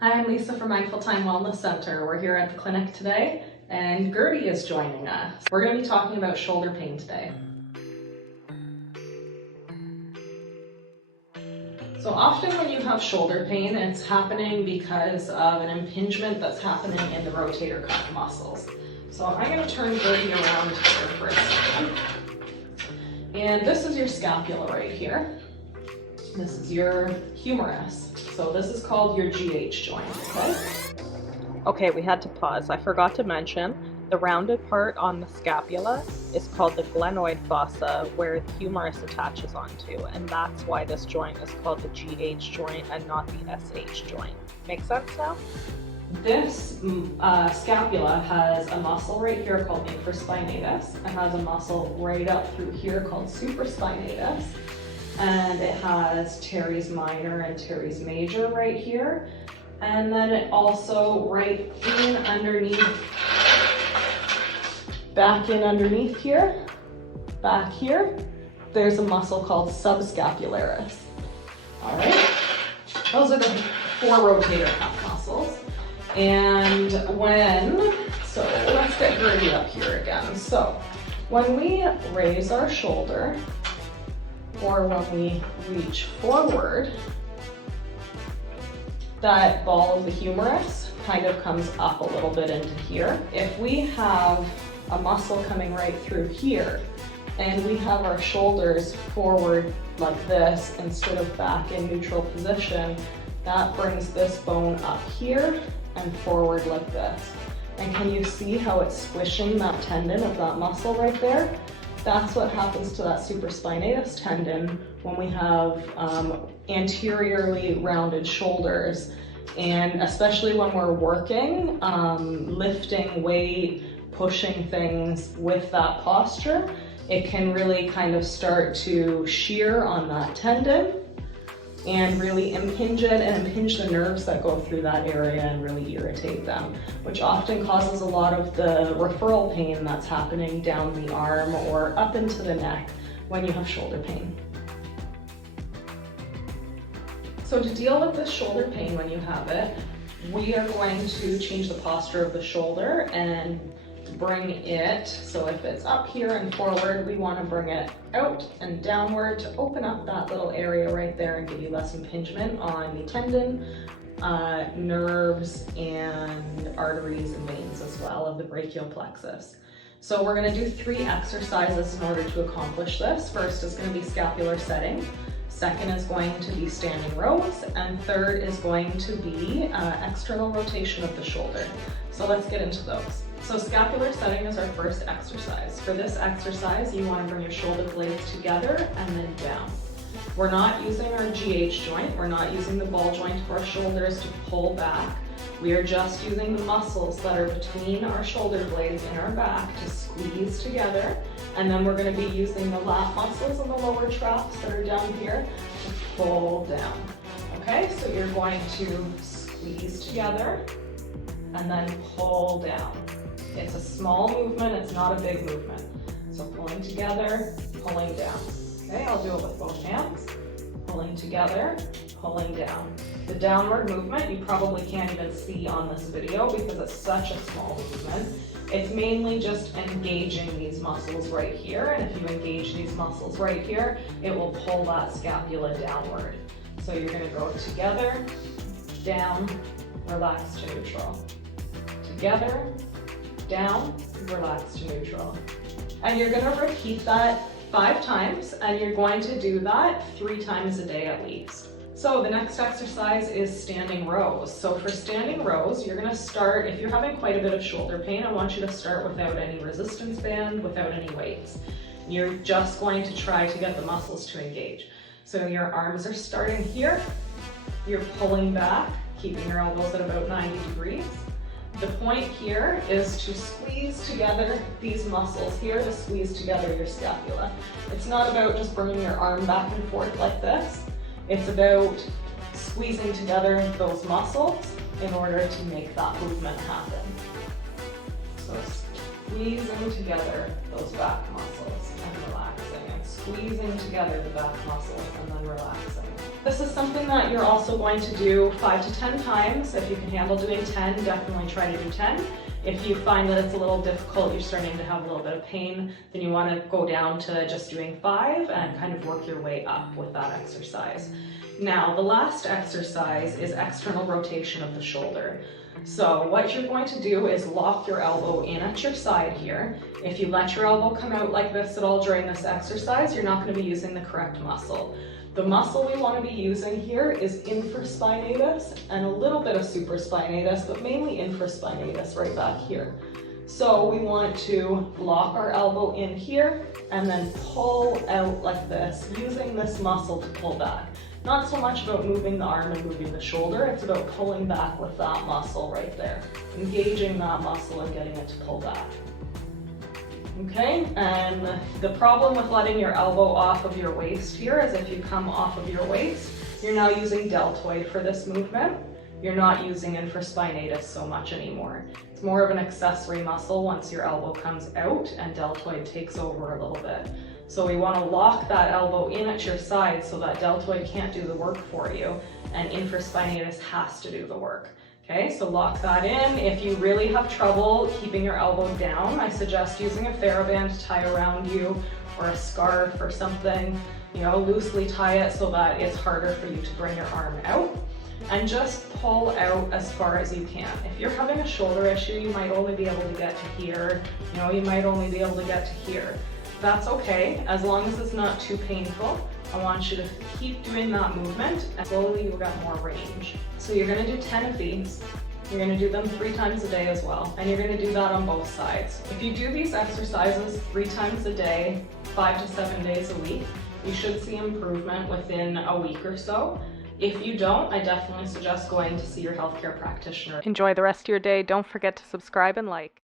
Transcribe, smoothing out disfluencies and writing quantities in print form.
Hi, I'm Lisa from Mindful Thyme Wellness Centre. We're here at the clinic today and Gertie is joining us. We're going to be talking about shoulder pain today. So often when you have shoulder pain, it's happening because of an impingement that's happening in the rotator cuff muscles. So I'm going to turn Gertie around here for a second. And this is your scapula right here. This is your humerus. So this is called your GH joint, okay? Okay, we had to pause. I forgot to mention the rounded part on the scapula is called the glenoid fossa, where the humerus attaches onto, and that's why this joint is called the GH joint and not the SH joint. Make sense now? This scapula has a muscle right here called infraspinatus. It has a muscle right up through here called supraspinatus. And it has teres minor and teres major right here. And then it also right in underneath, back in underneath here, back here, there's a muscle called subscapularis. All right, those are the four rotator cuff muscles. And so let's get Gertie up here again. So when we raise our shoulder, or when we reach forward, that ball of the humerus kind of comes up a little bit into here. If we have a muscle coming right through here, and we have our shoulders forward like this instead of back in neutral position, that brings this bone up here and forward like this. And can you see how it's squishing that tendon of that muscle right there? That's what happens to that supraspinatus tendon when we have anteriorly rounded shoulders, and especially when we're working, lifting weight, pushing things with that posture, it can really kind of start to shear on that tendon and really impinge it and impinge the nerves that go through that area and really irritate them, which often causes a lot of the referral pain that's happening down the arm or up into the neck when you have shoulder pain. So to deal with this shoulder pain when you have it, we are going to change the posture of the shoulder and bring it, so if it's up here and forward, we want to bring it out and downward to open up that little area right there and give you less impingement on the tendon, nerves, and arteries and veins as well of the brachial plexus. So we're going to do 3 exercises in order to accomplish this. First is going to be scapular setting. Second is going to be standing rows, and third is going to be external rotation of the shoulder. So let's get into those. So scapular setting is our first exercise. For this exercise, you want to bring your shoulder blades together and then down. We're not using our GH joint, we're not using the ball joint of our shoulders to pull back. We are just using the muscles that are between our shoulder blades in our back to squeeze together. And then we're going to be using the lat muscles and the lower traps that are down here to pull down. Okay, so you're going to squeeze together and then pull down. It's a small movement, it's not a big movement. So pulling together, pulling down. Okay, I'll do it with both hands. Pulling together, pulling down. The downward movement you probably can't even see on this video because it's such a small movement. It's mainly just engaging these muscles right here, and if you engage these muscles right here, it will pull that scapula downward. So you're going to go together, down, relax to neutral. Together, down, relax to neutral. And you're going to repeat that 5 times, and you're going to do that 3 times a day at least. So the next exercise is standing rows. So for standing rows, you're going to start, if you're having quite a bit of shoulder pain, I want you to start without any resistance band, without any weights. You're just going to try to get the muscles to engage. So your arms are starting here, you're pulling back, keeping your elbows at about 90 degrees. The point here is to squeeze together these muscles here, to squeeze together your scapula. It's not about just bringing your arm back and forth like this. It's about squeezing together those muscles in order to make that movement happen. So squeezing together those back muscles and relaxing and squeezing. squeezing together the back muscles and then relaxing. This is something that you're also going to do 5 to 10 times. If you can handle doing 10, definitely try to do 10. If you find that it's a little difficult, you're starting to have a little bit of pain, then you want to go down to just doing 5 and kind of work your way up with that exercise. Now, the last exercise is external rotation of the shoulder. So what you're going to do is lock your elbow in at your side here. If you let your elbow come out like this at all during this exercise, you're not going to be using the correct muscle. The muscle we want to be using here is infraspinatus and a little bit of supraspinatus, but mainly infraspinatus right back here. So we want to lock our elbow in here and then pull out like this, using this muscle to pull back. Not so much about moving the arm and moving the shoulder, it's about pulling back with that muscle right there. Engaging that muscle and getting it to pull back. Okay, and the problem with letting your elbow off of your waist here is if you come off of your waist, you're now using deltoid for this movement. You're not using infraspinatus so much anymore. It's more of an accessory muscle once your elbow comes out and deltoid takes over a little bit. So we want to lock that elbow in at your side so that deltoid can't do the work for you and infraspinatus has to do the work. Okay, so lock that in. If you really have trouble keeping your elbow down, I suggest using a TheraBand to tie around you or a scarf or something. You know, loosely tie it so that it's harder for you to bring your arm out. And just pull out as far as you can. If you're having a shoulder issue, you might only be able to get to here. You know, you might only be able to get to here. That's okay, as long as it's not too painful. I want you to keep doing that movement and slowly you'll get more range. So you're gonna do 10 of these. You're gonna do them 3 times a day as well. And you're gonna do that on both sides. If you do these exercises 3 times a day, 5 to 7 days a week, you should see improvement within a week or so. If you don't, I definitely suggest going to see your healthcare practitioner. Enjoy the rest of your day. Don't forget to subscribe and like.